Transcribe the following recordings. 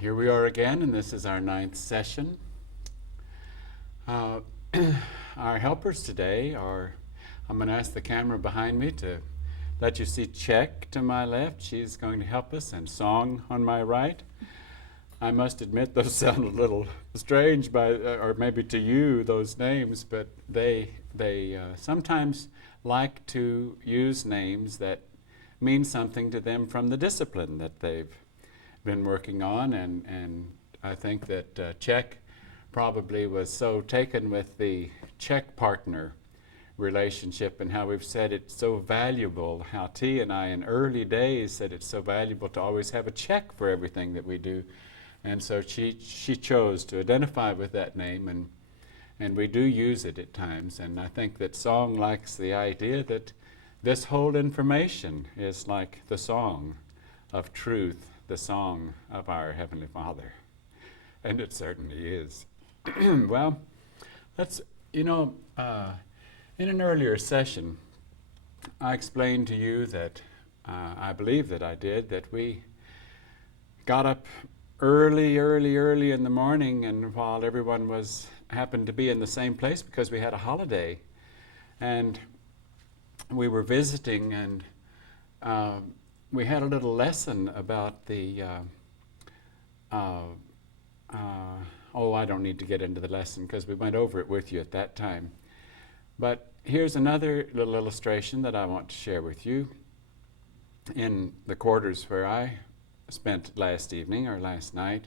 Here we are again, and this is our 9th session. Our helpers today are, I'm going to ask the camera behind me to let you see Czech to my left. She's going to help us, and Song on my right. I must admit those sound a little strange, or maybe to you, those names, but they sometimes like to use names that mean something to them from the discipline that they've been working on, and I think that Czech probably was so taken with the Czech partner relationship and how we've said it's so valuable, how T and I in early days said it's so valuable to always have a Czech for everything that we do. And so she chose to identify with that name, and we do use it at times. And I think that Song likes the idea that this whole information is like the song of truth, the song of our Heavenly Father. And it certainly is. Well, let's, in an earlier session, I explained to you that I believe that I did, that we got up early in the morning, and while everyone happened to be in the same place because we had a holiday, and we were visiting, and we had a little lesson about the I don't need to get into the lesson because we went over it with you at that time. But here's another little illustration that I want to share with you. In the quarters where I spent last evening or last night,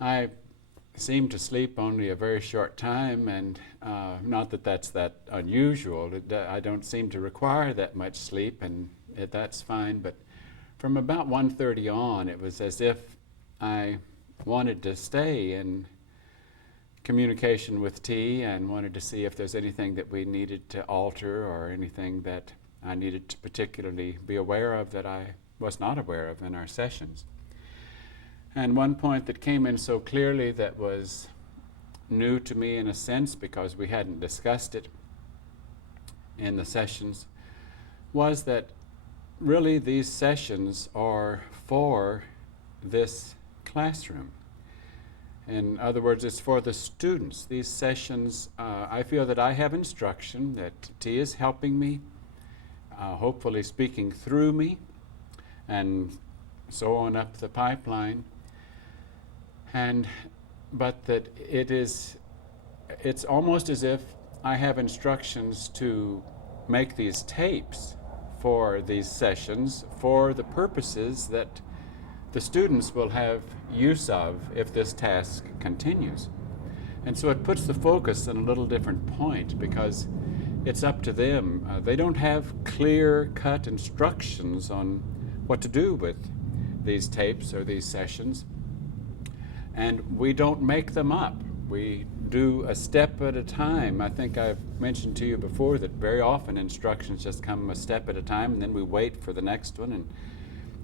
I seemed to sleep only a very short time, and not that that's that unusual. I don't seem to require that much sleep, and that's fine. But from about 1:30 on, it was as if I wanted to stay in communication with T and wanted to see if there's anything that we needed to alter or anything that I needed to particularly be aware of that I was not aware of in our sessions. And one point that came in so clearly that was new to me in a sense because we hadn't discussed it in the sessions was that really these sessions are for this classroom. In other words, it's for the students. These sessions, I feel that I have instruction, that T is helping me, hopefully speaking through me, and so on up the pipeline. But that it's almost as if I have instructions to make these tapes for these sessions for the purposes that the students will have use of if this task continues. And so it puts the focus in a little different point because it's up to them. They don't have clear-cut instructions on what to do with these tapes or these sessions. And we don't make them up. We do a step at a time. I think I've mentioned to you before that very often instructions just come a step at a time, and then we wait for the next one.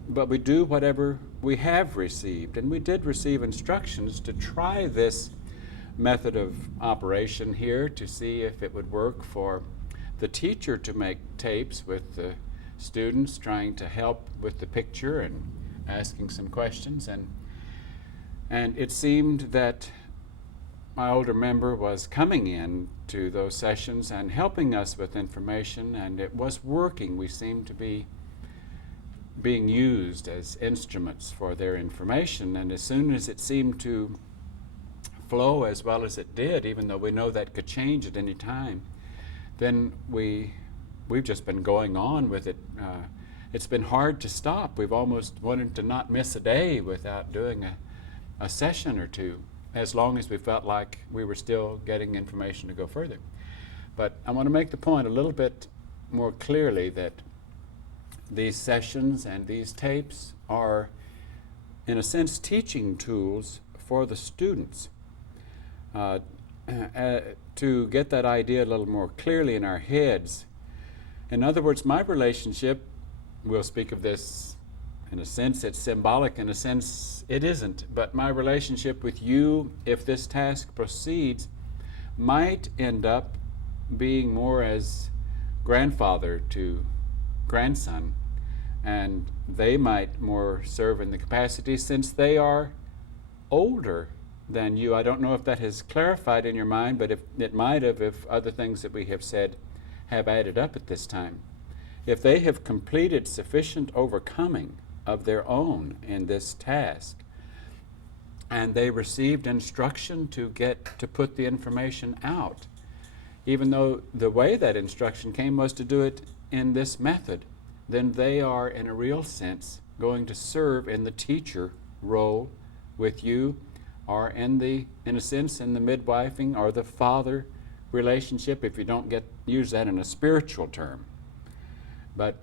But we do whatever we have received. And we did receive instructions to try this method of operation here to see if it would work for the teacher to make tapes with the students, trying to help with the picture and asking some questions. And it seemed that my older member was coming in to those sessions and helping us with information, and it was working. We seemed to be being used as instruments for their information, and as soon as it seemed to flow as well as it did, even though we know that could change at any time, then we've just been going on with it. It's been hard to stop. We've almost wanted to not miss a day without doing a session or two, as long as we felt like we were still getting information to go further. But I want to make the point a little bit more clearly that these sessions and these tapes are, in a sense, teaching tools for the students to get that idea a little more clearly in our heads. In other words, my relationship, we'll speak of this in a sense, it's symbolic, in a sense, it isn't, but my relationship with you, if this task proceeds, might end up being more as grandfather to grandson, and they might more serve in the capacity, since they are older than you. I don't know if that has clarified in your mind, but if it might have, if other things that we have said have added up at this time. If they have completed sufficient overcoming of their own in this task, and they received instruction to put the information out, even though the way that instruction came was to do it in this method, then they are, in a real sense, going to serve in the teacher role with you, or in a sense, in the midwifing or the father relationship, if you don't use that in a spiritual term. But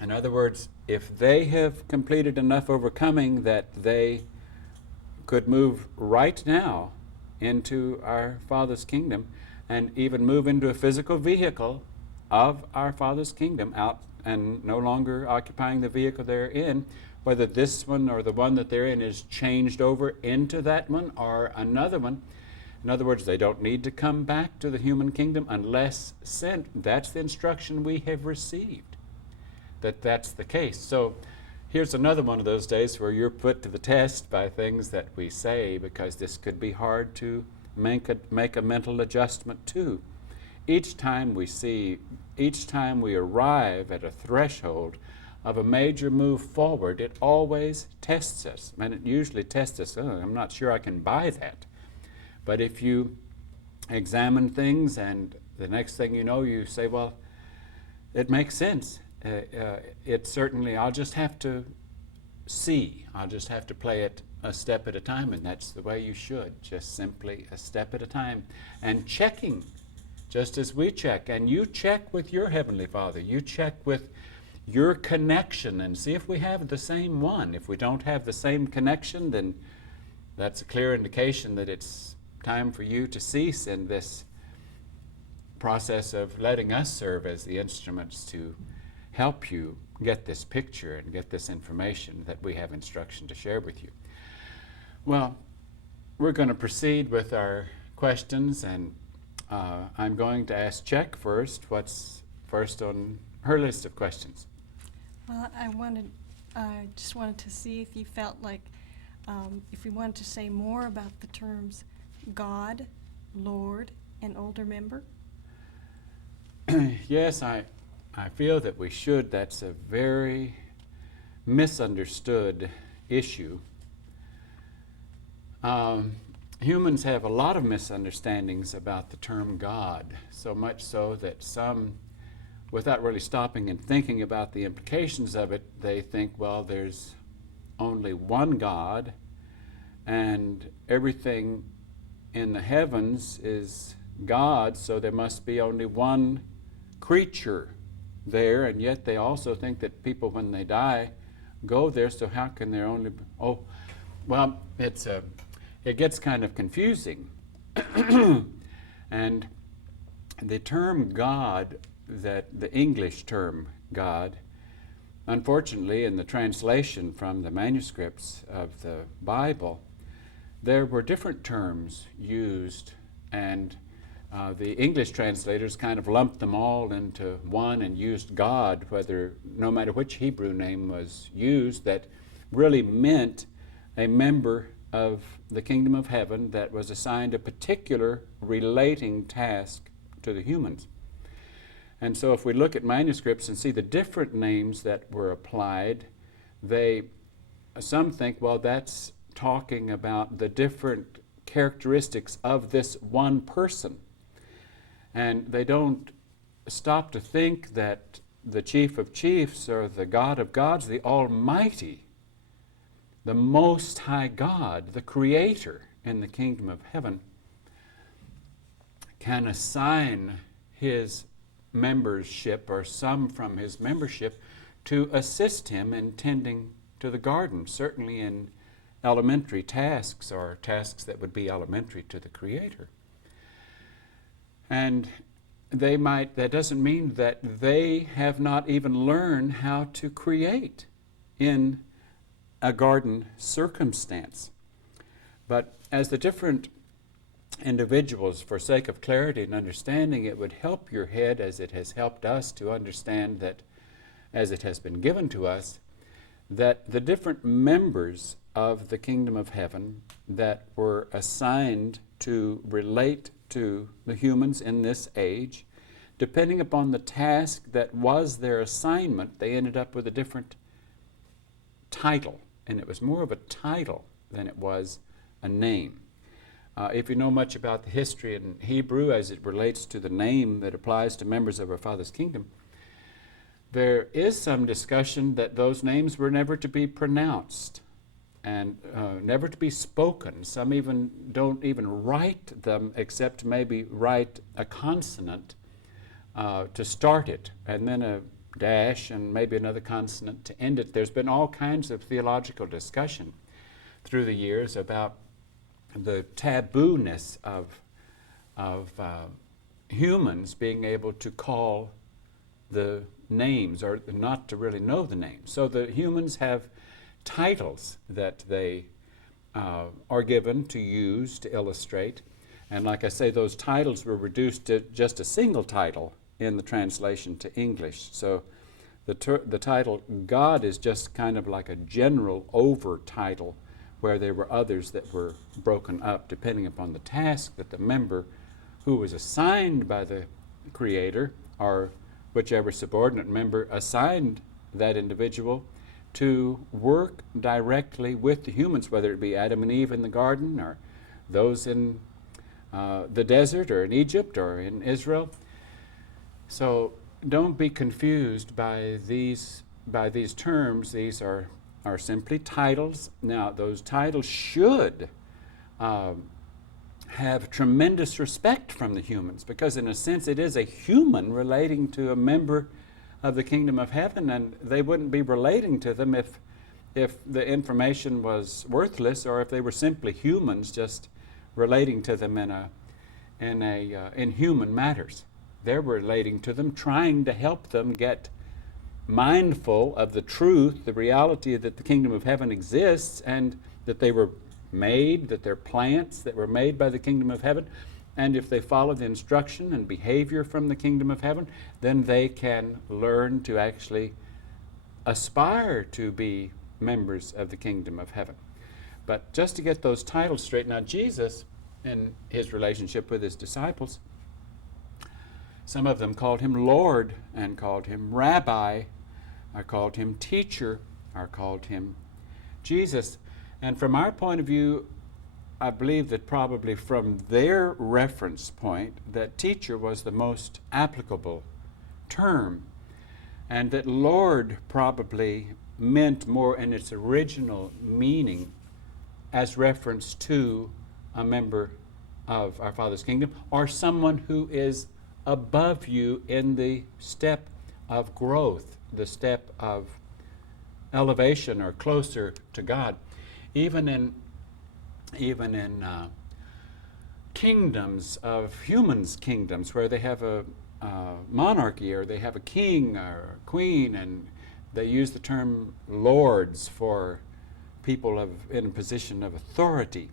in other words, if they have completed enough overcoming that they could move right now into our Father's kingdom, and even move into a physical vehicle of our Father's kingdom, out and no longer occupying the vehicle they're in, whether this one or the one that they're in is changed over into that one or another one. In other words, they don't need to come back to the human kingdom unless sent. That's the instruction we have received, that's the case. So here's another one of those days where you're put to the test by things that we say, because this could be hard to make a mental adjustment to. Each time we arrive at a threshold of a major move forward, it always tests us. And it usually tests us, I'm not sure I can buy that. But if you examine things and the next thing you know, you say, well, it makes sense. It certainly, I'll just have to see. I'll just have to play it a step at a time, and that's the way you should, just simply a step at a time. And checking, just as we check, and you check with your Heavenly Father, you check with your connection and see if we have the same one. If we don't have the same connection, then that's a clear indication that it's time for you to cease in this process of letting us serve as the instruments to help you get this picture and get this information that we have instruction to share with you. Well, we're going to proceed with our questions, and I'm going to ask Czech first. What's first on her list of questions? Well, I just wanted to see if you felt like if we wanted to say more about the terms God, Lord, and older member. Yes, I feel that we should. That's a very misunderstood issue. Humans have a lot of misunderstandings about the term God, so much so that some, without really stopping and thinking about the implications of it, they think, well, there's only one God, and everything in the heavens is God, so there must be only one creature there, and yet they also think that people, when they die, go there, so how can there only be, it gets kind of confusing. And the term God, that the English term God, unfortunately in the translation from the manuscripts of the Bible, there were different terms used, and the English translators kind of lumped them all into one and used God, no matter which Hebrew name was used, that really meant a member of the kingdom of heaven that was assigned a particular relating task to the humans. And so if we look at manuscripts and see the different names that were applied, some think, well, that's talking about the different characteristics of this one person. And they don't stop to think that the chief of chiefs, or the God of gods, the Almighty, the Most High God, the Creator in the kingdom of heaven, can assign his membership, or some from his membership, to assist him in tending to the garden, certainly in elementary tasks, or tasks that would be elementary to the Creator. And that doesn't mean that they have not even learned how to create in a garden circumstance. But as the different individuals, for sake of clarity and understanding, it would help your head, as it has helped us to understand that, as it has been given to us, that the different members of the kingdom of heaven that were assigned to relate to the humans in this age, depending upon the task that was their assignment, they ended up with a different title. And it was more of a title than it was a name. If you know much about the history in Hebrew as it relates to the name that applies to members of our Father's kingdom, there is some discussion that those names were never to be pronounced and never to be spoken. Some even don't even write them, except maybe write a consonant to start it, and then a dash and maybe another consonant to end it. There's been all kinds of theological discussion through the years about the taboo-ness of humans being able to call the names, or not to really know the names. So the humans have titles that they are given to use to illustrate. And like I say, those titles were reduced to just a single title in the translation to English. So the title God is just kind of like a general over title, where there were others that were broken up depending upon the task that the member who was assigned by the Creator, or whichever subordinate member assigned that individual to work directly with the humans, whether it be Adam and Eve in the garden, or those in the desert, or in Egypt, or in Israel. So don't be confused by these terms. These are simply titles. Now, those titles should have tremendous respect from the humans, because in a sense it is a human relating to a member of the kingdom of heaven, and they wouldn't be relating to them if the information was worthless, or if they were simply humans just relating to them in human matters. They're relating to them, trying to help them get mindful of the truth, the reality that the kingdom of heaven exists, and that they were made, that they're plants that were made by the kingdom of heaven. And if they follow the instruction and behavior from the kingdom of heaven, then they can learn to actually aspire to be members of the kingdom of heaven. But just to get those titles straight, now Jesus, in his relationship with his disciples, some of them called him Lord, and called him Rabbi, or called him Teacher, or called him Jesus. And from our point of view, I believe that probably from their reference point, that teacher was the most applicable term, and that Lord probably meant more in its original meaning as reference to a member of our Father's kingdom, or someone who is above you in the step of growth, the step of elevation, or closer to God. Even in kingdoms of humans' kingdoms, where they have a monarchy, or they have a king or a queen, and they use the term lords for people in a position of authority,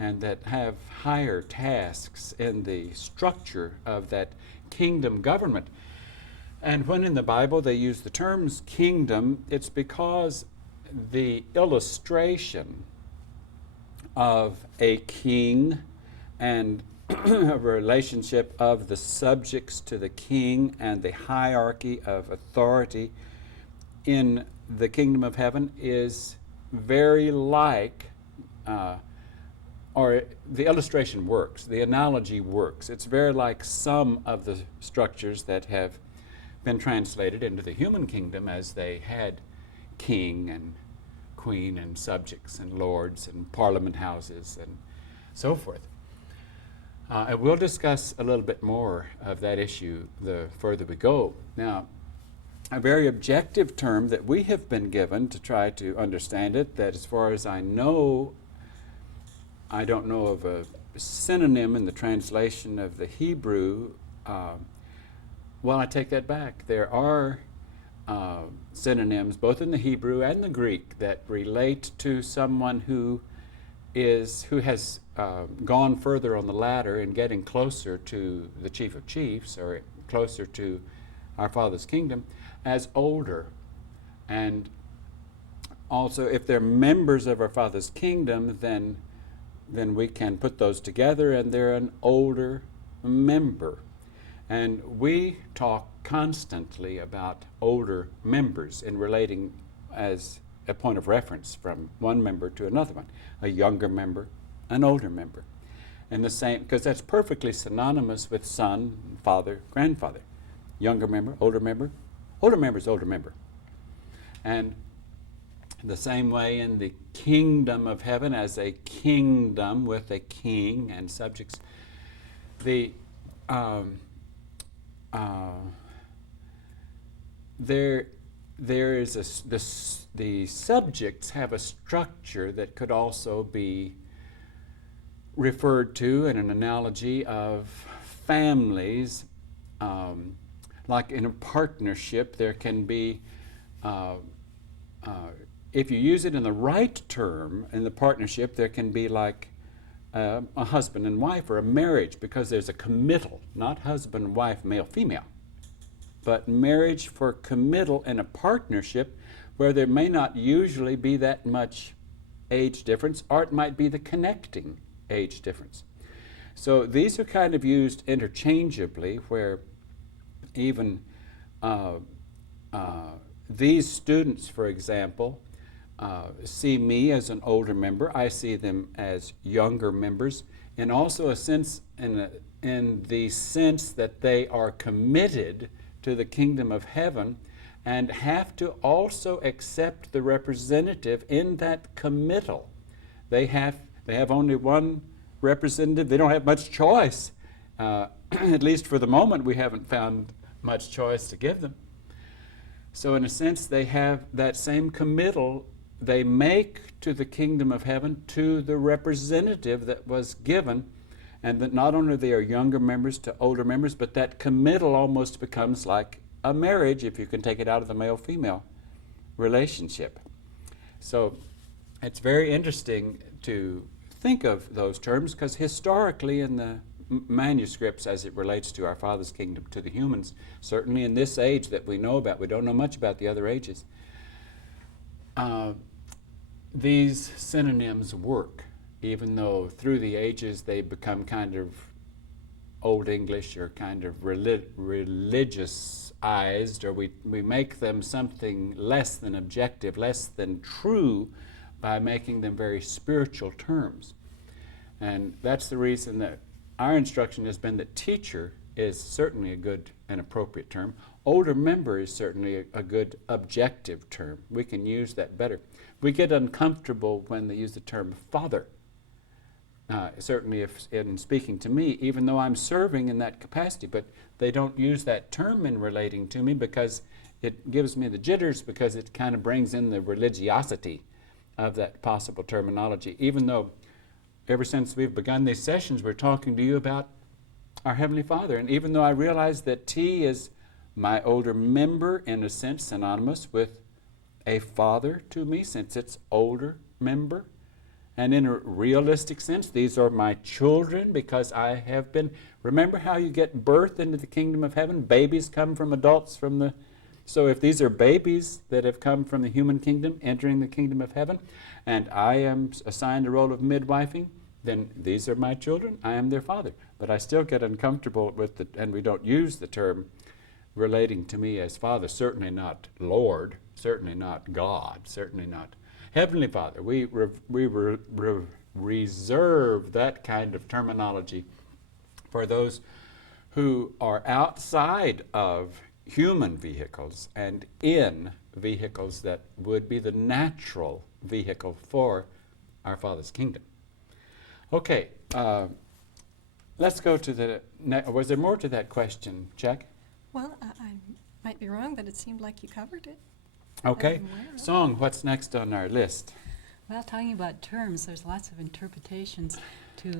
and that have higher tasks in the structure of that kingdom government. And when in the Bible they use the terms kingdom, it's because the illustration of a king and a relationship of the subjects to the king, and the hierarchy of authority in the kingdom of heaven is very like, or the illustration works, the analogy works. It's very like some of the structures that have been translated into the human kingdom, as they had king and queen and subjects and lords and parliament houses and so forth. And we'll discuss a little bit more of that issue the further we go. Now, a very objective term that we have been given to try to understand it, that as far as I know, I don't know of a synonym in the translation of the Hebrew. Well, I take that back. There are synonyms both in the Hebrew and the Greek that relate to someone who has gone further on the ladder in getting closer to the Chief of Chiefs, or closer to our Father's kingdom, as older. And also, if they're members of our Father's kingdom, then we can put those together, and they're an older member. And we talk constantly about older members in relating as a point of reference from one member to another one, a younger member, an older member. And the same, because that's perfectly synonymous with son, father, grandfather. Younger member, older member is older member. And the same way in the kingdom of heaven, as a kingdom with a king and subjects, the there is the subjects have a structure that could also be referred to in an analogy of families. Like in a partnership, there can be, if you use it in the right term in the partnership, there can be like a husband and wife or a marriage, because there's a committal, not husband and wife, male, female, but marriage for committal in a partnership where there may not usually be that much age difference, or it might be the connecting age difference. So these are kind of used interchangeably, where even these students, for example, see me as an older member. I see them as younger members, and also a sense in the sense that they are committed to the kingdom of heaven and have to also accept the representative in that committal. They have only one representative. They don't have much choice. At least for the moment, we haven't found much choice to give them. So in a sense, they have that same committal they make to the kingdom of heaven, to the representative that was given, and that not only they are younger members to older members, but that committal almost becomes like a marriage, if you can take it out of the male-female relationship. So it's very interesting to think of those terms, because historically in the manuscripts, as it relates to our Father's kingdom, to the humans, certainly in this age that we know about, we don't know much about the other ages, these synonyms work, even though through the ages they become kind of Old English or kind of religiousized, or we make them something less than objective, less than true, by making them very spiritual terms. And that's the reason that our instruction has been that teacher is certainly a good and appropriate term. Older member is certainly a good objective term. We can use that better. We get uncomfortable when they use the term father. Certainly if in speaking to me, even though I'm serving in that capacity, but they don't use that term in relating to me, because it gives me the jitters, because it kind of brings in the religiosity of that possible terminology, even though ever since we've begun these sessions, we're talking to you about our Heavenly Father. And even though I realize that T is my older member, in a sense synonymous with a father to me, since it's older member, and in a realistic sense, these are my children, because I have been, remember how you get birth into the kingdom of heaven? Babies come from adults from the, so if these are babies that have come from the human kingdom, entering the kingdom of heaven, and I am assigned a role of midwifing, then these are my children, I am their father. But I still get uncomfortable with the, and we don't use the term relating to me as Father, certainly not Lord, certainly not God, certainly not Heavenly Father. We reserve that kind of terminology for those who are outside of human vehicles and in vehicles that would be the natural vehicle for our Father's kingdom. Okay, let's go to the was there more to that question, Jack? Well, I might be wrong, but it seemed like you covered it. Okay. Song, what's next on our list? Well, talking about terms, there's lots of interpretations to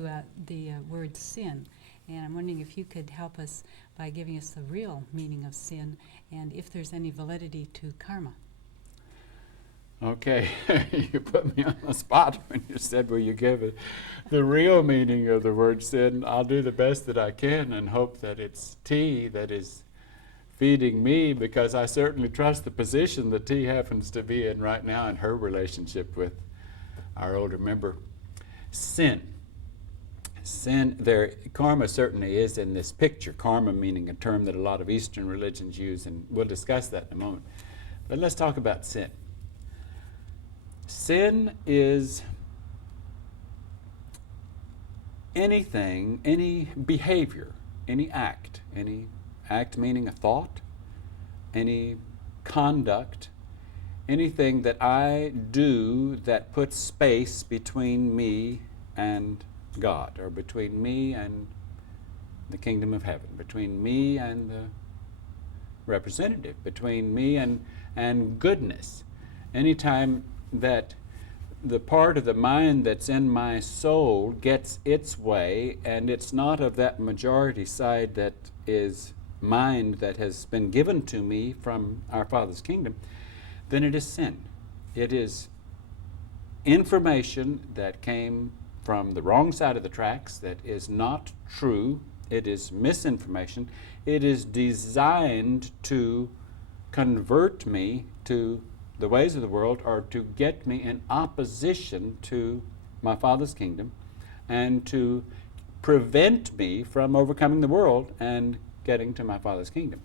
the word sin. And I'm wondering if you could help us by giving us the real meaning of sin, and if there's any validity to karma. Okay, you put me on the spot when you said, will you give it the real meaning of the word sin? I'll do the best that I can and hope that it's T that is feeding me because I certainly trust the position that T happens to be in right now in her relationship with our older member. Sin. Sin, karma certainly is in this picture. Karma meaning a term that a lot of Eastern religions use, and we'll discuss that in a moment. But let's talk about sin. Sin is anything, any behavior, any act meaning a thought, any conduct, anything that I do that puts space between me and God, or between me and the kingdom of heaven, between me and the representative, between me and goodness. Anytime that the part of the mind that's in my soul gets its way, and it's not of that majority side that is mind that has been given to me from our Father's kingdom, then it is sin. It is information that came from the wrong side of the tracks, that is not true. It is misinformation. It is designed to convert me to the ways of the world, or to get me in opposition to my Father's kingdom, and to prevent me from overcoming the world and getting to my Father's kingdom.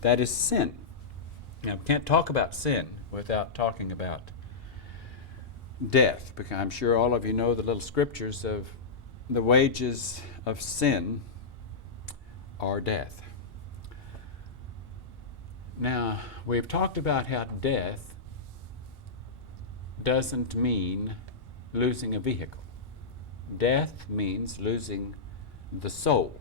That is sin. Now, we can't talk about sin without talking about death, because I'm sure all of you know the little scriptures of the wages of sin are death. Now, we've talked about how death doesn't mean losing a vehicle. Death means losing the soul.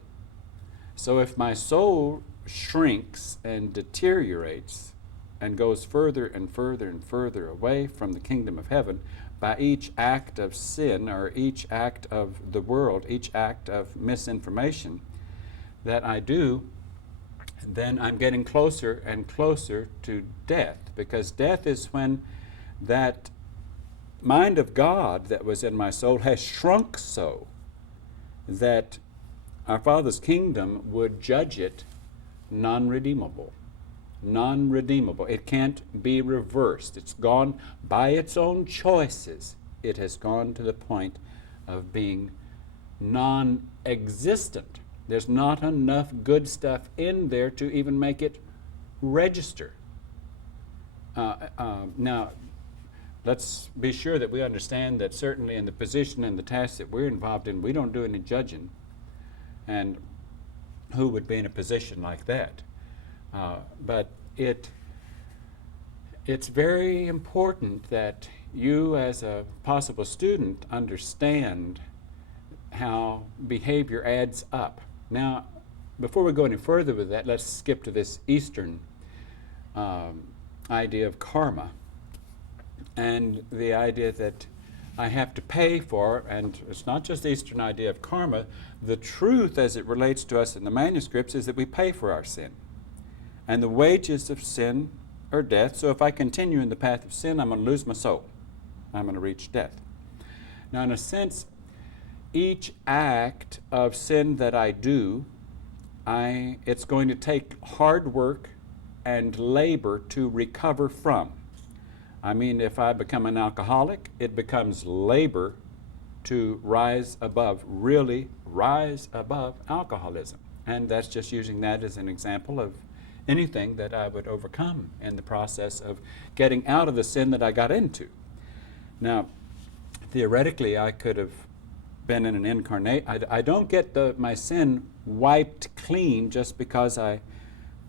So if my soul shrinks and deteriorates and goes further and further and further away from the kingdom of heaven by each act of sin, or each act of the world, each act of misinformation that I do, then I'm getting closer and closer to death, because death is when that mind of God that was in my soul has shrunk so that our Father's kingdom would judge it non-redeemable. Non-redeemable. It can't be reversed. It's gone by its own choices. It has gone to the point of being non-existent. There's not enough good stuff in there to even make it register. Now, let's be sure that we understand that certainly in the position and the task that we're involved in, we don't do any judging. And who would be in a position like that? But it's very important that you as a possible student understand how behavior adds up. Now, before we go any further with that, let's skip to this Eastern idea of karma, and the idea that I have to pay for, and it's not just the Eastern idea of karma. The truth as it relates to us in the manuscripts is that we pay for our sin. And the wages of sin are death. So if I continue in the path of sin, I'm going to lose my soul. I'm going to reach death. Now, in a sense, each act of sin that I do, it's going to take hard work and labor to recover from. I mean, if I become an alcoholic, it becomes labor to rise above, really rise above alcoholism. And that's just using that as an example of anything that I would overcome in the process of getting out of the sin that I got into. Now, theoretically, I could have been in an incarnate. I don't get my sin wiped clean just because I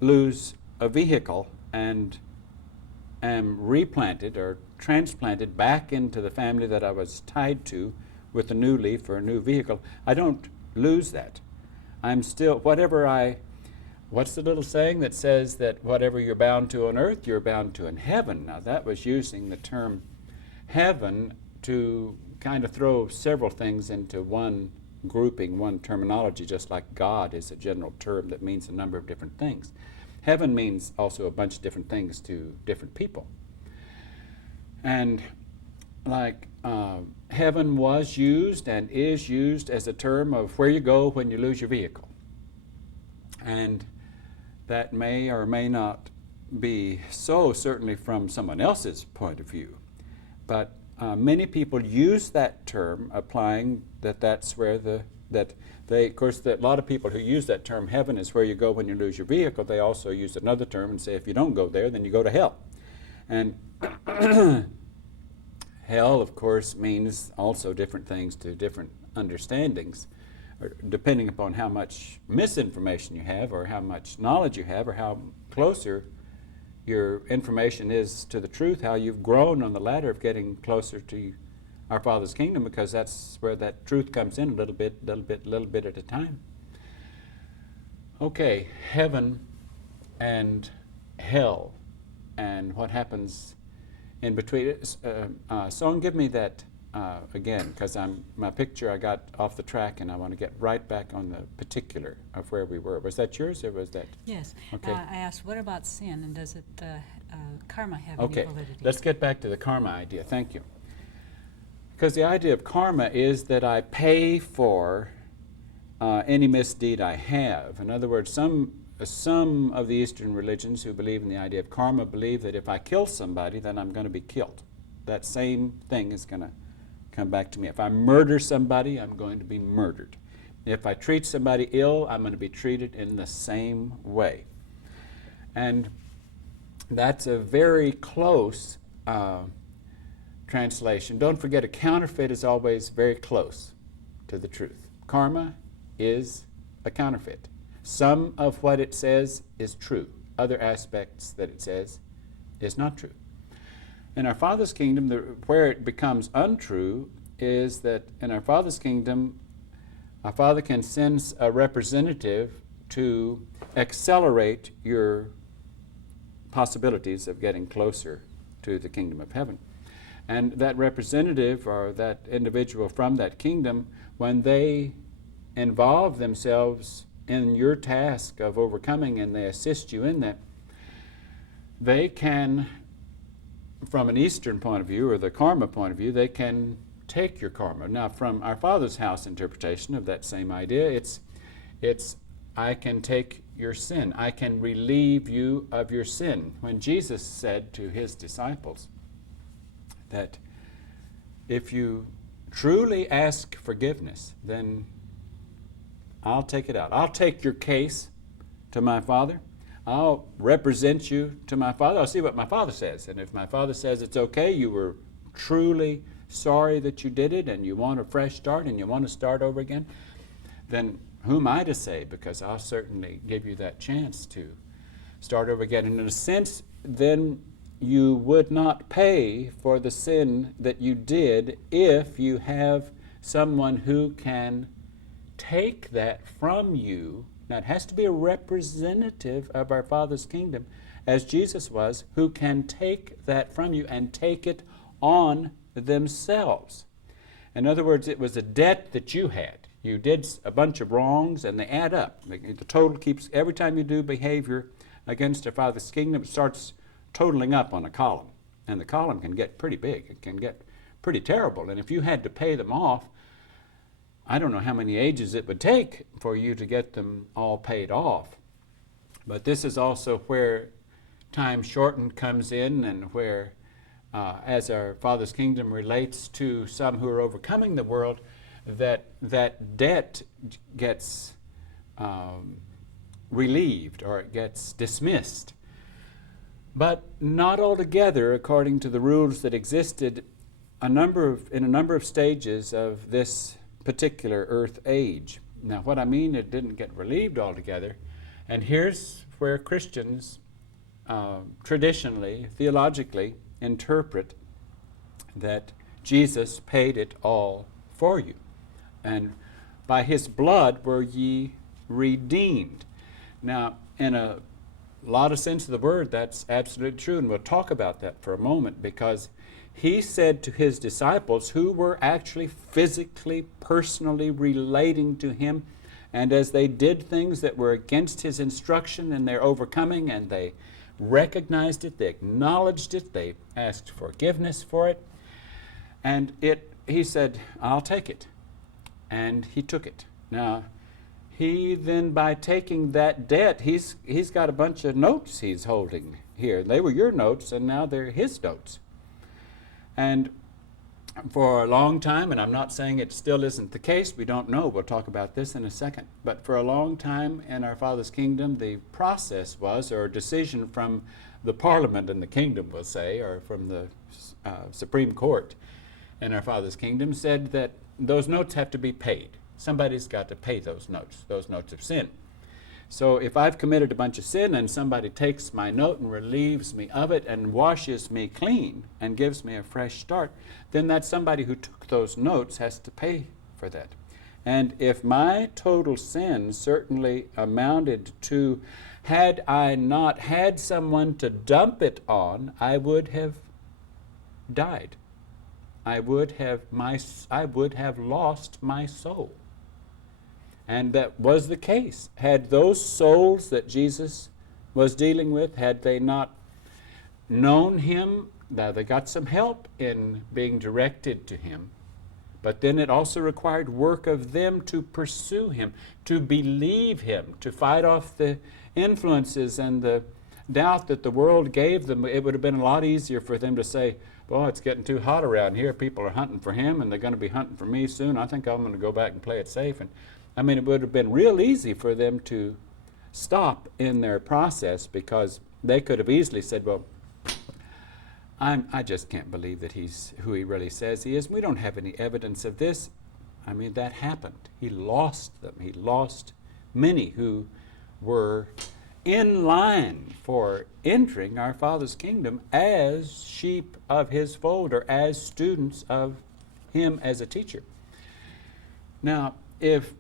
lose a vehicle and am replanted or transplanted back into the family that I was tied to with a new leaf or a new vehicle. I don't lose that. I'm still, what's the little saying that says that whatever you're bound to on earth, you're bound to in heaven? Now, that was using the term heaven to kind of throw several things into one grouping, one terminology, just like God is a general term that means a number of different things. Heaven means also a bunch of different things to different people. And like heaven was used and is used as a term of where you go when you lose your vehicle. And that may or may not be so, certainly from someone else's point of view. But many people use that term, applying that's where of course, a lot of people who use that term, heaven is where you go when you lose your vehicle, they also use another term and say if you don't go there, then you go to hell. And hell, of course, means also different things to different understandings, depending upon how much misinformation you have, or how much knowledge you have, or how closer your information is to the truth, how you've grown on the ladder of getting closer to our Father's kingdom, because that's where that truth comes in a little bit at a time. Okay, heaven and hell, and what happens in between. Song, give me that again, because my picture I got off the track, and I want to get right back on the particular of where we were. Was that yours, or was that? Yes. Okay. I asked, what about sin, and does it karma have any Okay, validity? let's get back to the karma idea. Thank you. Because the idea of karma is that I pay for any misdeed I have. In other words, some of the Eastern religions who believe in the idea of karma believe that if I kill somebody, then I'm going to be killed. That same thing is going to come back to me. If I murder somebody, I'm going to be murdered. If I treat somebody ill, I'm going to be treated in the same way. And that's a very close translation. Don't forget, a counterfeit is always very close to the truth. Karma is a counterfeit. Some of what it says is true. Other aspects that it says is not true. In our Father's kingdom, where it becomes untrue is that in our Father's kingdom, our Father can send a representative to accelerate your possibilities of getting closer to the kingdom of heaven. And that representative, or that individual from that kingdom, when they involve themselves in your task of overcoming and they assist you in that, they can, from an Eastern point of view, or the karma point of view, they can take your karma. Now, from our Father's house interpretation of that same idea, it's I can take your sin. I can relieve you of your sin. When Jesus said to his disciples that if you truly ask forgiveness, then I'll take it out. I'll take your case to my Father. I'll represent you to my Father. I'll see what my Father says. And if my Father says it's okay, you were truly sorry that you did it, and you want a fresh start, and you want to start over again, then who am I to say? Because I'll certainly give you that chance to start over again. And in a sense, then you would not pay for the sin that you did if you have someone who can take that from you. Now, it has to be a representative of our Father's kingdom, as Jesus was, who can take that from you and take it on themselves. In other words, it was a debt that you had. You did a bunch of wrongs, and they add up. The total keeps, every time you do behavior against our Father's kingdom, it starts totaling up on a column. And the column can get pretty big. It can get pretty terrible. And if you had to pay them off, I don't know how many ages it would take for you to get them all paid off. But this is also where time shortened comes in, and where, as our Father's kingdom relates to some who are overcoming the world, that debt gets relieved, or it gets dismissed. But not altogether, according to the rules that existed in a number of stages of this particular earth age. Now, what I mean, it didn't get relieved altogether. And here's where Christians traditionally, theologically, interpret that Jesus paid it all for you. And by his blood were ye redeemed. Now, in a lot of sense of the word, that's absolutely true, and we'll talk about that for a moment, because he said to his disciples, who were actually physically, personally relating to him, and as they did things that were against his instruction and their overcoming, and they recognized it, they acknowledged it, they asked forgiveness for it, and he said, I'll take it. And he took it. Now, he then, by taking that debt, he's got a bunch of notes he's holding here. They were your notes, and now they're his notes. And for a long time, and I'm not saying it still isn't the case, we don't know, we'll talk about this in a second, but for a long time in our Father's kingdom, the process was, or decision from the Parliament in the kingdom, we'll say, or from the Supreme Court in our Father's kingdom, said that those notes have to be paid. Somebody's got to pay those notes of sin. So if I've committed a bunch of sin and somebody takes my note and relieves me of it and washes me clean and gives me a fresh start, then that somebody who took those notes has to pay for that. And if my total sin certainly amounted to, had I not had someone to dump it on, I would have died. I would have lost my soul. And that was the case. Had those souls that Jesus was dealing with, had they not known him, now they got some help in being directed to him, but then it also required work of them to pursue him, to believe him, to fight off the influences and the doubt that the world gave them. It would have been a lot easier for them to say, well, it's getting too hot around here. People are hunting for him, and they're going to be hunting for me soon. I think I'm going to go back and play it safe. And I mean, it would have been real easy for them to stop in their process, because they could have easily said, well, I just can't believe that he's who he really says he is. We don't have any evidence of this. I mean, that happened. He lost them. He lost many who were in line for entering our Father's kingdom as sheep of his fold, or as students of him as a teacher. Now, if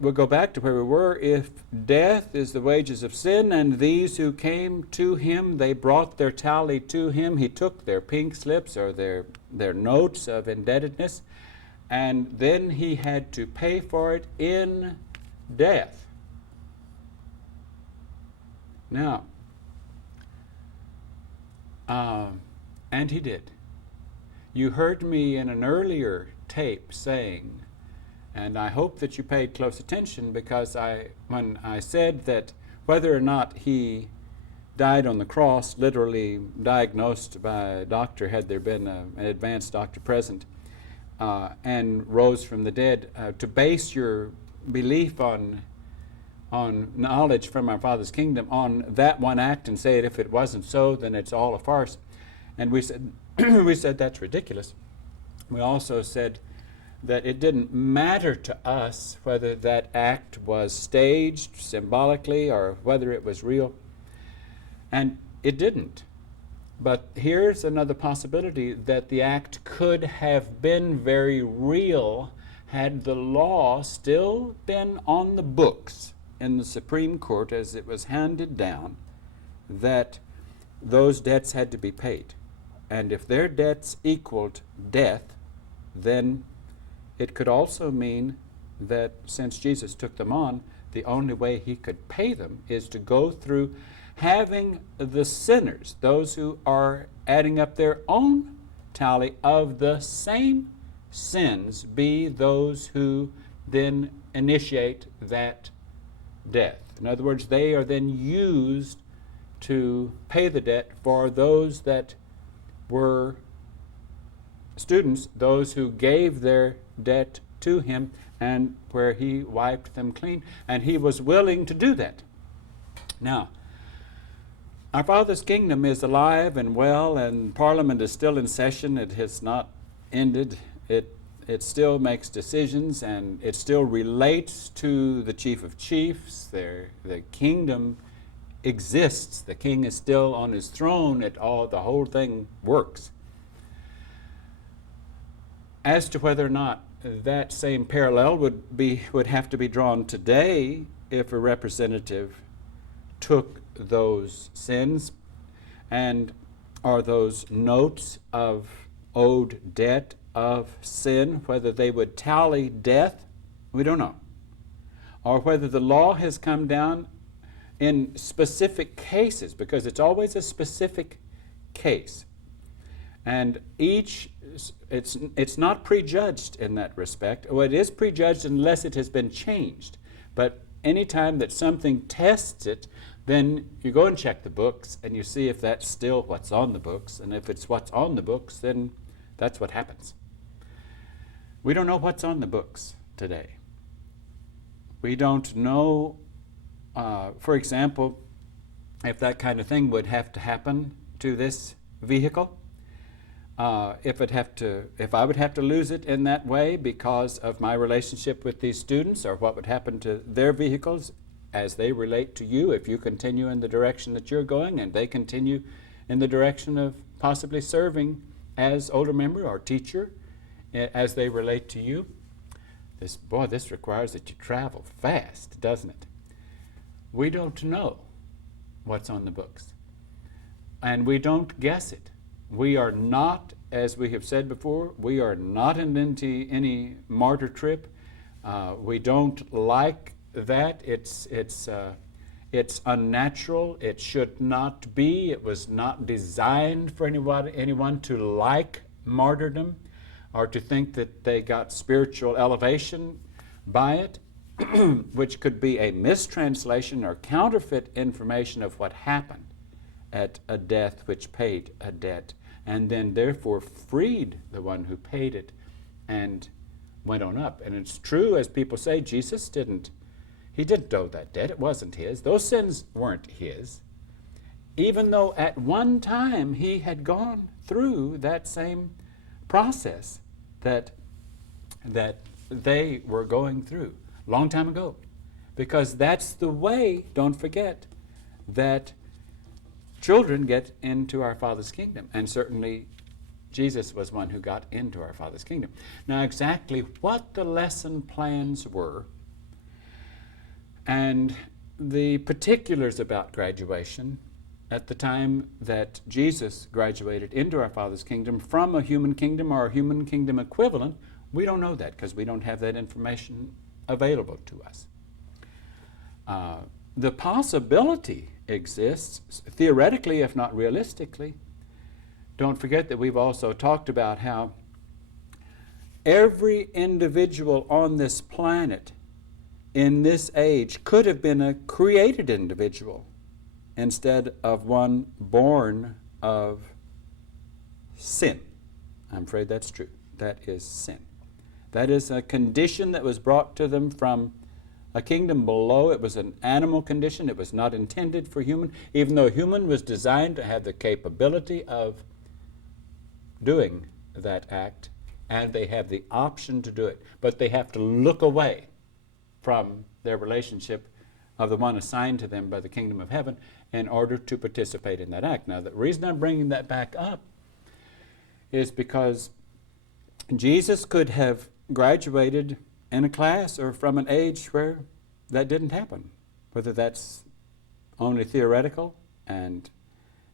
we'll go back to where we were, if death is the wages of sin, and these who came to him, they brought their tally to him, he took their pink slips or their notes of indebtedness, and then he had to pay for it in death. Now, and he did. You heard me in an earlier tape saying, and I hope that you paid close attention, because when I said that whether or not he died on the cross, literally diagnosed by a doctor, had there been an advanced doctor present, and rose from the dead, to base your belief on knowledge from our Father's kingdom on that one act, and say if it wasn't so, then it's all a farce. And we said, we said that's ridiculous. We also said that it didn't matter to us whether that act was staged symbolically or whether it was real. And it didn't. But here's another possibility, that the act could have been very real had the law still been on the books in the Supreme Court as it was handed down, that those debts had to be paid. And if their debts equaled death, then it could also mean that since Jesus took them on, the only way he could pay them is to go through having the sinners, those who are adding up their own tally of the same sins, be those who then initiate that death. In other words, they are then used to pay the debt for those that were students, those who gave their debt to him, and where he wiped them clean, and he was willing to do that. Now, our Father's kingdom is alive and well, and Parliament is still in session. It has not ended. It still makes decisions, and it still relates to the chief of chiefs. The kingdom exists. The king is still on his throne. The whole thing works. As to whether or not that same parallel would have to be drawn today if a representative took those sins and are those notes of owed debt of sin, whether they would tally death, we don't know. Or whether the law has come down in specific cases, because it's always a specific case. And it's not prejudged in that respect. Well, it is prejudged unless it has been changed. But anytime that something tests it, then you go and check the books and you see if that's still what's on the books. And if it's what's on the books, then that's what happens. We don't know what's on the books today. We don't know, for example, if that kind of thing would have to happen to this vehicle. If I would have to lose it in that way because of my relationship with these students, or what would happen to their vehicles as they relate to you if you continue in the direction that you're going and they continue in the direction of possibly serving as older member or teacher as they relate to you. This requires that you travel fast, doesn't it? We don't know what's on the books, and we don't guess it. We are not, as we have said before, we are not in any martyr trip. We don't like that. It's unnatural. It should not be. It was not designed for anyone to like martyrdom or to think that they got spiritual elevation by it, which could be a mistranslation or counterfeit information of what happened at a death which paid a debt, and then therefore freed the one who paid it and went on up. And it's true, as people say, Jesus didn't owe that debt. It wasn't his. Those sins weren't his, even though at one time he had gone through that same process that they were going through long time ago. Because that's the way, don't forget, that children get into our Father's kingdom. And certainly Jesus was one who got into our Father's kingdom. Now, exactly what the lesson plans were and the particulars about graduation at the time that Jesus graduated into our Father's kingdom from a human kingdom or a human kingdom equivalent, we don't know that because we don't have that information available to us. The possibility exists, theoretically if not realistically. Don't forget that we've also talked about how every individual on this planet in this age could have been a created individual instead of one born of sin. I'm afraid that's true. That is sin. That is a condition that was brought to them from a kingdom below. It was an animal condition. It was not intended for human, even though human was designed to have the capability of doing that act, and they have the option to do it. But they have to look away from their relationship of the one assigned to them by the kingdom of heaven in order to participate in that act. Now, the reason I'm bringing that back up is because Jesus could have graduated in a class or from an age where that didn't happen. Whether that's only theoretical and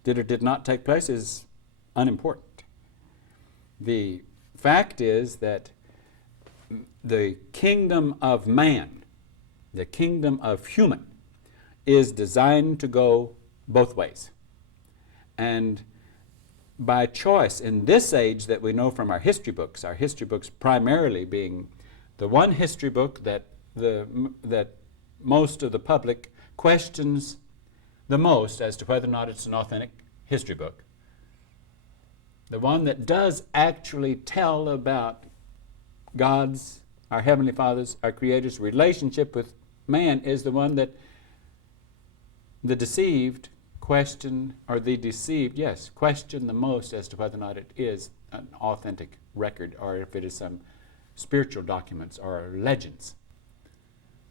did or did not take place is unimportant. The fact is that the kingdom of man, the kingdom of human, is designed to go both ways. And by choice, in this age that we know from our history books primarily being the one history book that most of the public questions the most as to whether or not it's an authentic history book. The one that does actually tell about God's, our Heavenly Father's, our Creator's relationship with man is the one that the deceived question the most as to whether or not it is an authentic record or if it is some spiritual documents or legends.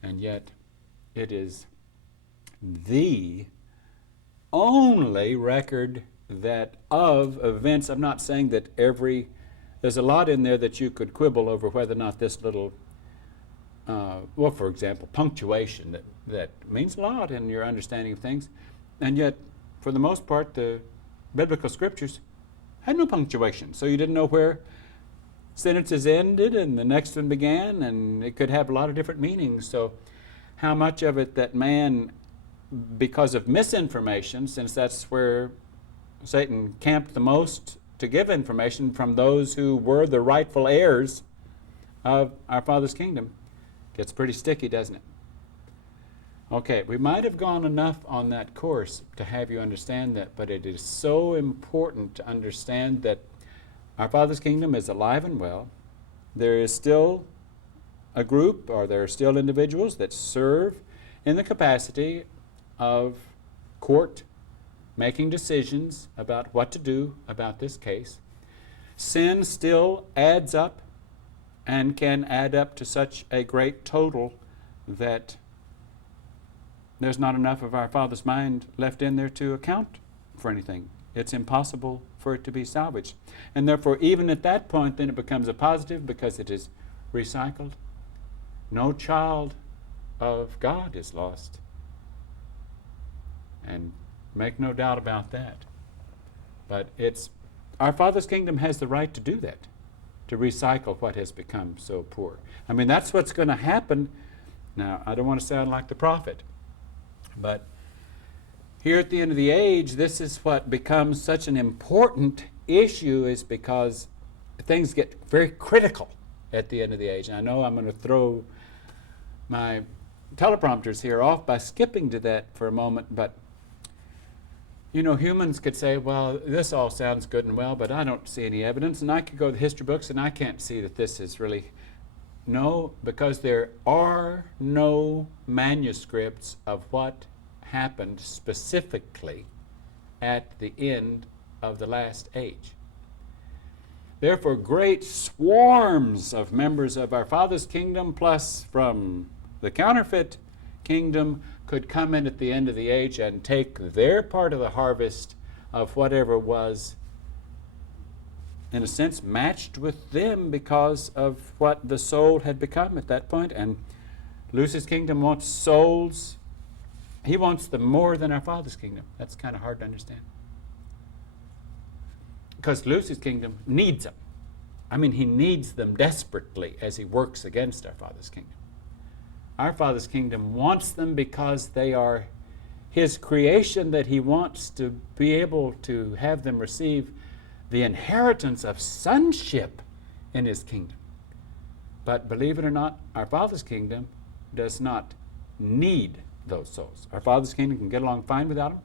And yet it is the only record that of events. I'm not saying that there's a lot in there that you could quibble over whether or not this little for example, punctuation that means a lot in your understanding of things, and yet for the most part the biblical scriptures had no punctuation, so you didn't know where sentences ended and the next one began, and it could have a lot of different meanings. So how much of it that man, because of misinformation, since that's where Satan camped the most to give information from those who were the rightful heirs of our Father's kingdom, gets pretty sticky, doesn't it? Okay, we might have gone enough on that course to have you understand that, but it is so important to understand that our Father's kingdom is alive and well. There is still a group, or there are still individuals that serve in the capacity of court, making decisions about what to do about this case. Sin still adds up and can add up to such a great total that there's not enough of our Father's mind left in there to account for anything. It's impossible for it to be salvaged. And therefore, even at that point, then it becomes a positive because it is recycled. No child of God is lost. And make no doubt about that. But it's our Father's kingdom has the right to do that, to recycle what has become so poor. I mean, that's what's going to happen. Now, I don't want to sound like the prophet, but here at the end of the age, this is what becomes such an important issue, is because things get very critical at the end of the age. And I know I'm going to throw my teleprompters here off by skipping to that for a moment, but you know, humans could say, well, this all sounds good and well, but I don't see any evidence. And I could go to the history books and I can't see that this is really. No, because there are no manuscripts of what happened specifically at the end of the last age. Therefore, great swarms of members of our Father's kingdom, plus from the counterfeit kingdom, could come in at the end of the age and take their part of the harvest of whatever was, in a sense, matched with them because of what the soul had become at that point. And Lucy's kingdom wants souls. He wants them more than our Father's kingdom. That's kind of hard to understand. Because Lucy's kingdom needs them. I mean, he needs them desperately as he works against our Father's kingdom. Our Father's kingdom wants them because they are his creation, that he wants to be able to have them receive the inheritance of sonship in his kingdom. But believe it or not, our Father's kingdom does not need those souls. Our Father's kingdom can get along fine without them.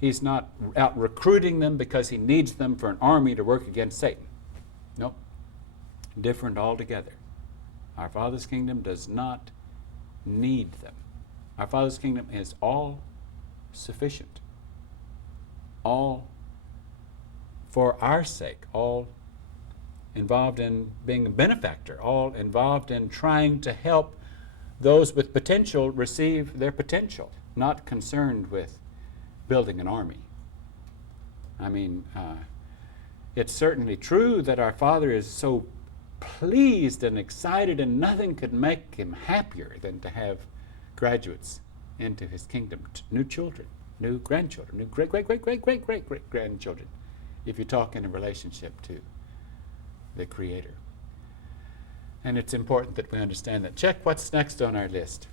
He's not out recruiting them because he needs them for an army to work against Satan. Nope. Different altogether. Our Father's kingdom does not need them. Our Father's kingdom is all sufficient. All for our sake. All involved in being a benefactor. All involved in trying to help those with potential receive their potential. Not concerned with building an army. I mean, it's certainly true that our Father is so pleased and excited, and nothing could make him happier than to have graduates into his kingdom, new children, new grandchildren, new great-great-great-great-great-great-grandchildren, if you talk in a relationship to the Creator. And it's important that we understand that. Check what's next on our list.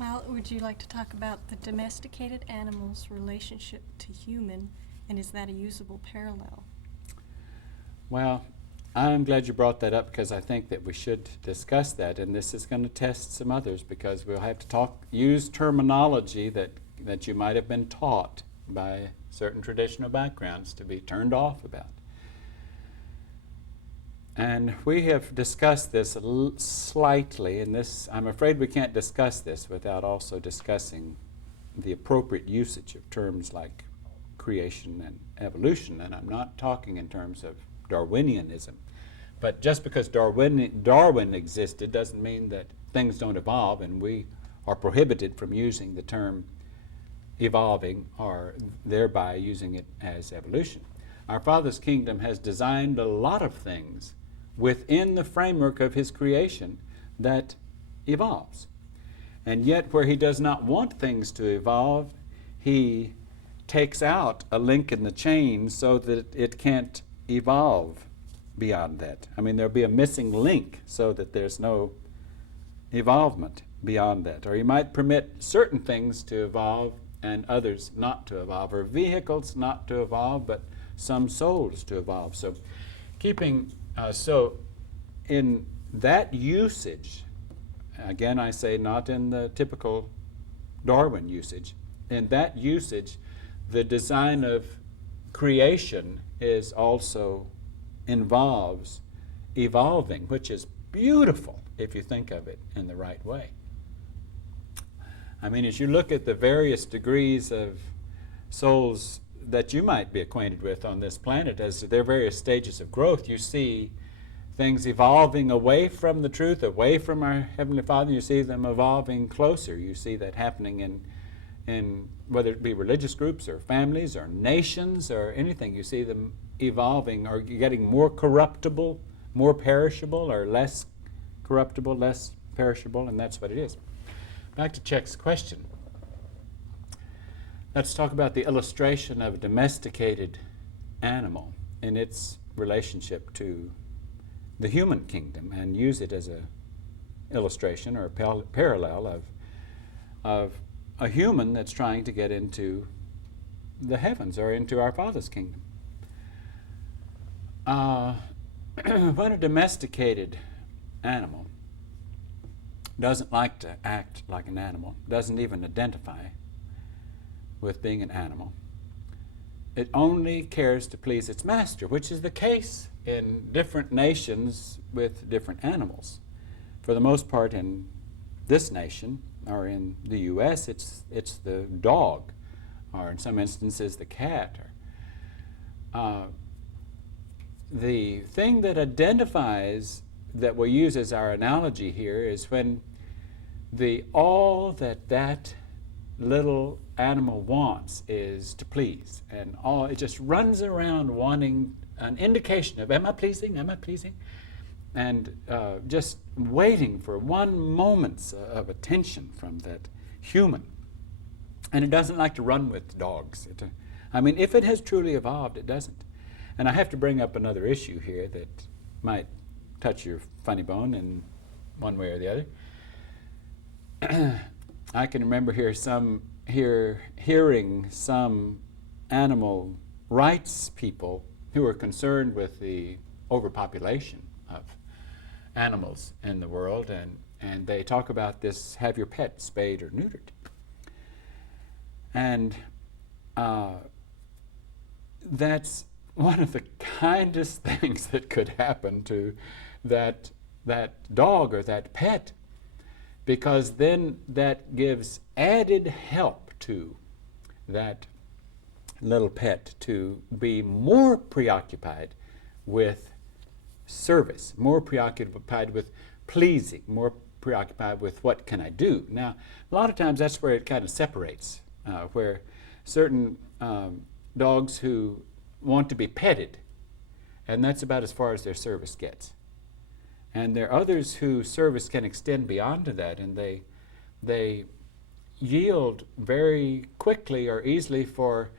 Well, would you like to talk about the domesticated animal's relationship to human, and is that a usable parallel? Well, I'm glad you brought that up, because I think that we should discuss that, and this is going to test some others, because we'll have to use terminology that you might have been taught by certain traditional backgrounds to be turned off about. And we have discussed this slightly, and this, I'm afraid we can't discuss this without also discussing the appropriate usage of terms like creation and evolution. And I'm not talking in terms of Darwinianism. But just because Darwin existed doesn't mean that things don't evolve, and we are prohibited from using the term evolving, or thereby using it as evolution. Our Father's kingdom has designed a lot of things within the framework of his creation that evolves. And yet, where he does not want things to evolve, he takes out a link in the chain so that it can't evolve beyond that. I mean, there'll be a missing link so that there's no evolvement beyond that. Or he might permit certain things to evolve and others not to evolve, or vehicles not to evolve, but some souls to evolve. So so in that usage, again I say not in the typical Darwin usage. In that usage, the design of creation is also involves evolving, which is beautiful if you think of it in the right way. I mean, as you look at the various degrees of souls that you might be acquainted with on this planet, as their various stages of growth, you see things evolving away from the truth, away from our Heavenly Father. You see them evolving closer. You see that happening in whether it be religious groups or families or nations or anything. You see them evolving or getting more corruptible, more perishable, or less corruptible, less perishable, and that's what it is. Back to Czech's question. Let's talk about the illustration of a domesticated animal in its relationship to the human kingdom, and use it as a illustration or a parallel of a human that's trying to get into the heavens or into our Father's kingdom. When a domesticated animal doesn't like to act like an animal, doesn't even identify with being an animal, it only cares to please its master, which is the case in different nations with different animals. For the most part, in this nation, or in the U.S., it's the dog, or in some instances the cat. The thing that identifies, that we'll use as our analogy here, is when all that little animal wants is to please, and it just runs around wanting an indication of, am I pleasing, and just waiting for one moment of attention from that human. And it doesn't like to run with dogs. If it has truly evolved, it doesn't. And I have to bring up another issue here that might touch your funny bone in one way or the other. I can remember hearing some animal rights people who are concerned with the overpopulation of animals in the world, and they talk about this: have your pet spayed or neutered. And that's one of the kindest things that could happen to that dog or that pet, because then that gives added help to that little pet to be more preoccupied with service, more preoccupied with pleasing, more preoccupied with what can I do. Now, a lot of times that's where it kind of separates, where certain dogs who want to be petted, and that's about as far as their service gets. And there are others whose service can extend beyond to that, and they yield very quickly or easily for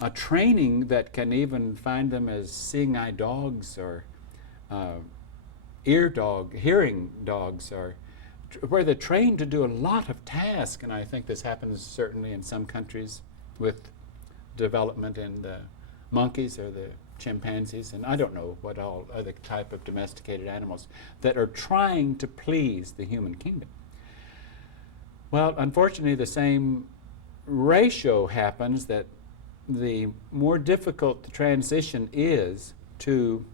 a training that can even find them as seeing-eye dogs or hearing dogs, or where they're trained to do a lot of tasks. And I think this happens certainly in some countries with development in the monkeys or the chimpanzees, and I don't know what all other type of domesticated animals that are trying to please the human kingdom. Well, unfortunately, the same ratio happens, that the more difficult the transition is to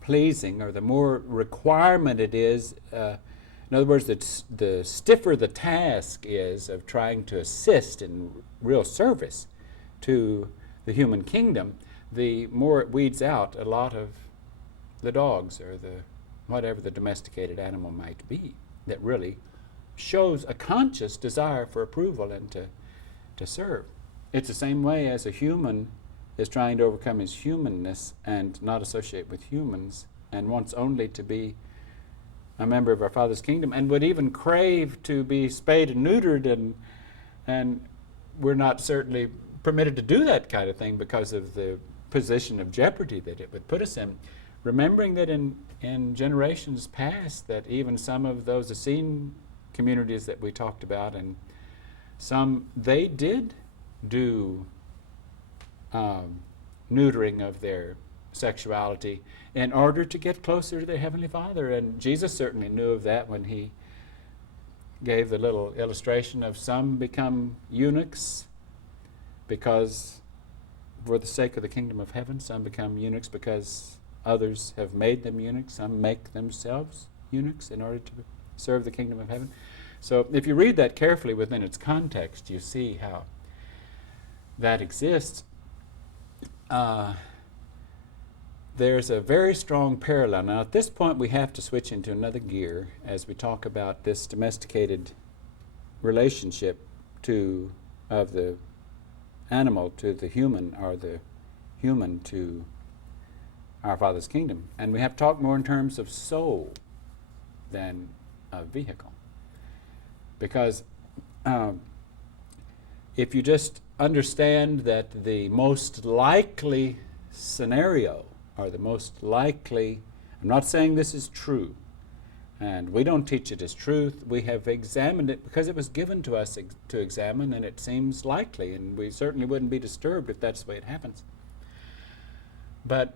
pleasing, or the more requirement it is, in other words, the stiffer the task is of trying to assist in real service to the human kingdom, the more it weeds out a lot of the dogs or whatever the domesticated animal might be that really shows a conscious desire for approval and to serve. It's the same way as a human is trying to overcome his humanness and not associate with humans, and wants only to be a member of our Father's kingdom, and would even crave to be spayed and neutered, and we're not certainly permitted to do that kind of thing because of the position of jeopardy that it would put us in. Remembering that in generations past, that even some of those Essene communities that we talked about, and they did do neutering of their sexuality in order to get closer to their Heavenly Father. And Jesus certainly knew of that when he gave the little illustration of some become eunuchs because, for the sake of the kingdom of heaven, some become eunuchs because others have made them eunuchs, some make themselves eunuchs in order to serve the kingdom of heaven. So if you read that carefully within its context, you see how that exists. There's a very strong parallel. Now, at this point, we have to switch into another gear as we talk about this domesticated relationship of the animal to the human, or the human to our Father's kingdom. And we have to talk more in terms of soul than a vehicle. Because if you just understand that the most likely scenario, or the most likely, I'm not saying this is true, and we don't teach it as truth. We have examined it because it was given to us to examine, and it seems likely, and we certainly wouldn't be disturbed if that's the way it happens. But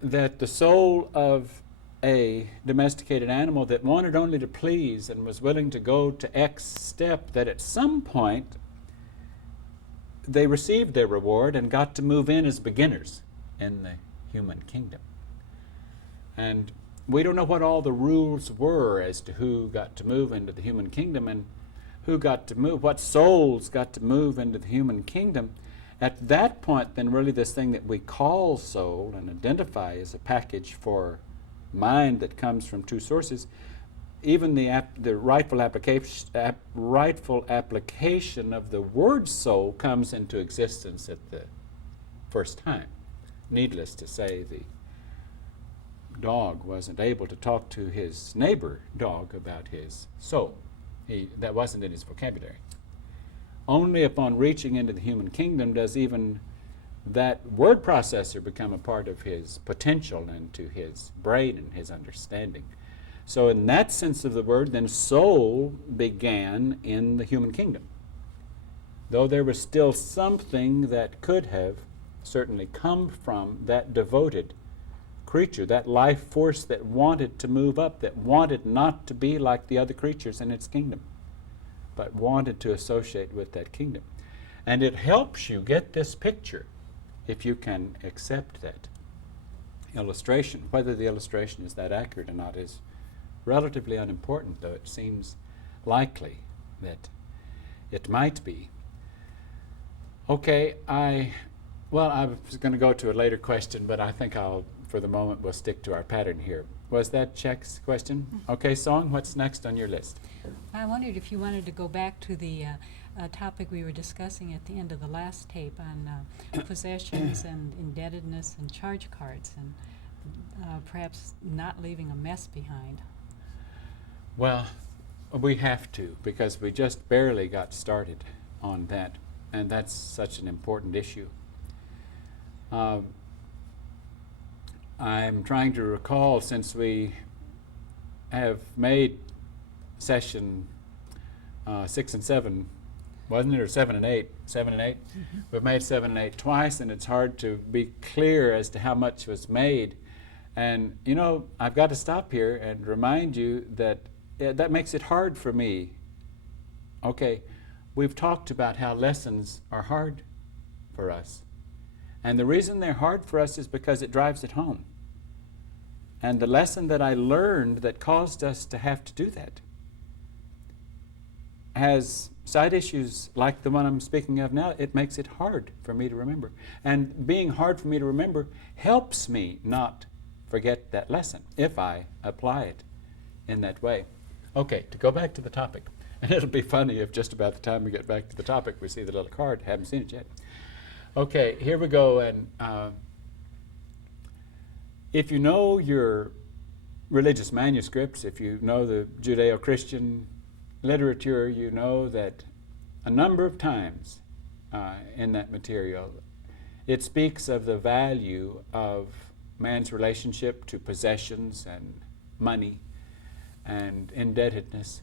that the soul of a domesticated animal that wanted only to please and was willing to go to X step, that at some point they received their reward and got to move in as beginners in the human kingdom. And we don't know what all the rules were as to who got to move into the human kingdom and who got to move, what souls got to move into the human kingdom. At that point, then really this thing that we call soul and identify as a package for mind that comes from two sources, even the rightful application of the word soul comes into existence at the first time. Needless to say, the dog wasn't able to talk to his neighbor dog about his soul. That wasn't in his vocabulary. Only upon reaching into the human kingdom does even that word processor become a part of his potential and to his brain and his understanding. So in that sense of the word, then soul began in the human kingdom. Though there was still something that could have certainly come from that devoted creature, that life force that wanted to move up, that wanted not to be like the other creatures in its kingdom, but wanted to associate with that kingdom. And it helps you get this picture if you can accept that illustration. Whether the illustration is that accurate or not is relatively unimportant, though it seems likely that it might be. Okay, I was going to go to a later question, but I think for the moment, we'll stick to our pattern here. Was that Czech's question? Mm-hmm. Okay, Song, what's next on your list? I wondered if you wanted to go back to the topic we were discussing at the end of the last tape on possessions and indebtedness and charge cards, and perhaps not leaving a mess behind. Well, we have to, because we just barely got started on that, and that's such an important issue. I'm trying to recall, since we have made session 6 and 7, wasn't it, or 7 and 8? 7 and 8? Mm-hmm. We've made 7 and 8 twice, and it's hard to be clear as to how much was made. And, you know, I've got to stop here and remind you that that makes it hard for me. Okay, we've talked about how lessons are hard for us. And the reason they're hard for us is because it drives it home. And the lesson that I learned that caused us to have to do that has side issues like the one I'm speaking of now. It makes it hard for me to remember. And being hard for me to remember helps me not forget that lesson if I apply it in that way. Okay, to go back to the topic. And it'll be funny if just about the time we get back to the topic we see the little card. Haven't seen it yet. Okay, here we go. And if you know your religious manuscripts, if you know the Judeo-Christian literature, you know that a number of times in that material it speaks of the value of man's relationship to possessions and money and indebtedness.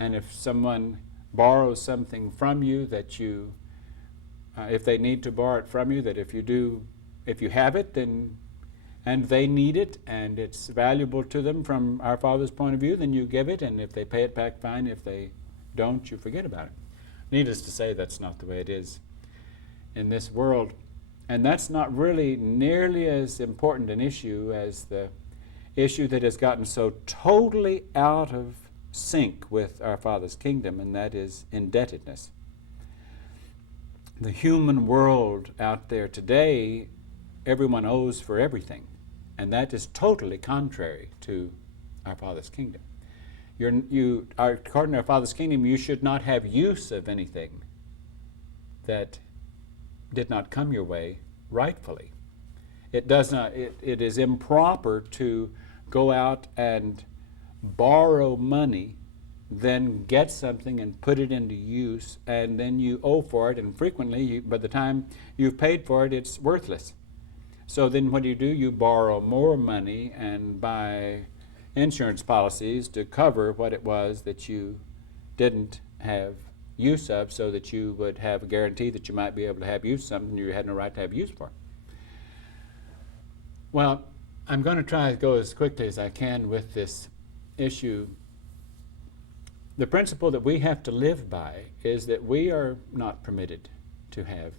And if someone borrows something from you, that you if they need to borrow it from you, that if you have it, then, and they need it, and it's valuable to them from our Father's point of view, then you give it, and if they pay it back, fine. If they don't you forget about it. Needless to say, that's not the way it is in this world. And that's not really nearly as important an issue as the issue that has gotten so totally out of sync with our Father's kingdom, and that is indebtedness. The human world out there today, everyone owes for everything, and that is totally contrary to our Father's kingdom. According to our Father's kingdom, you should not have use of anything that did not come your way rightfully. It is improper to go out and borrow money, then get something and put it into use, and then you owe for it, and frequently, by the time you've paid for it, it's worthless. So then what do? You borrow more money and buy insurance policies to cover what it was that you didn't have use of, so that you would have a guarantee that you might be able to have use of something you had no right to have use for. Well, I'm going to try to go as quickly as I can with this issue. The principle that we have to live by is that we are not permitted to have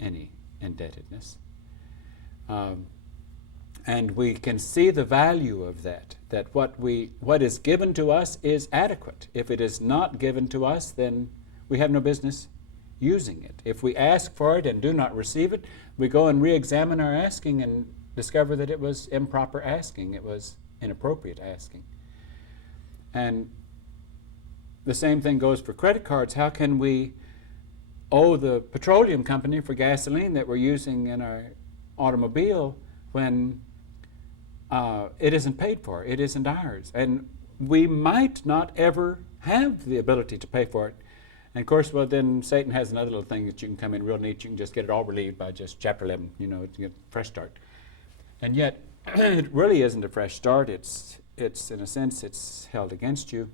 any indebtedness. And we can see the value of that what is given to us is adequate. If it is not given to us, then we have no business using it. If we ask for it and do not receive it, we go and re-examine our asking and discover that it was improper asking. It was inappropriate asking. And the same thing goes for credit cards. How can we owe the petroleum company for gasoline that we're using in our automobile when it isn't paid for? It isn't ours. And we might not ever have the ability to pay for it. And of course, well, then Satan has another little thing that you can come in real neat. You can just get it all relieved by just chapter 11, to get a fresh start. And yet, it really isn't a fresh start. It's in a sense, it's held against you.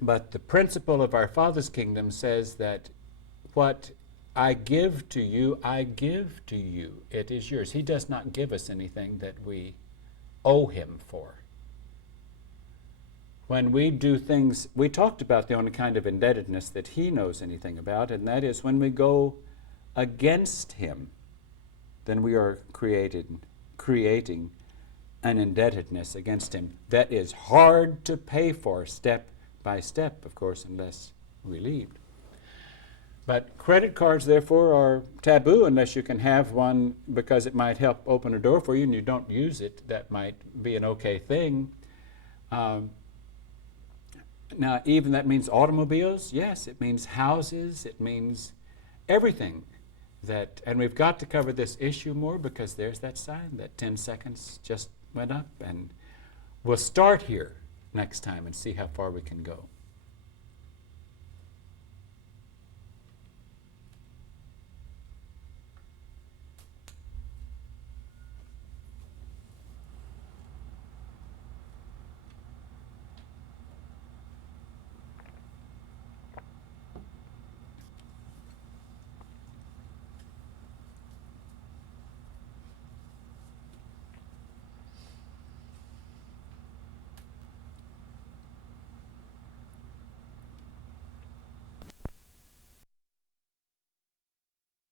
But the principle of our Father's kingdom says that what I give to you, I give to you. It is yours. He does not give us anything that we owe him for. When we do things, we talked about the only kind of indebtedness that he knows anything about, and that is when we go against him, then we are creating an indebtedness against him that is hard to pay for step by step, of course, unless relieved. But credit cards, therefore, are taboo unless you can have one because it might help open a door for you and you don't use it. That might be an okay thing. Now, even that means automobiles. Yes, it means houses. It means everything. And we've got to cover this issue more because there's that sign that 10 seconds just went up. And we'll start here next time and see how far we can go.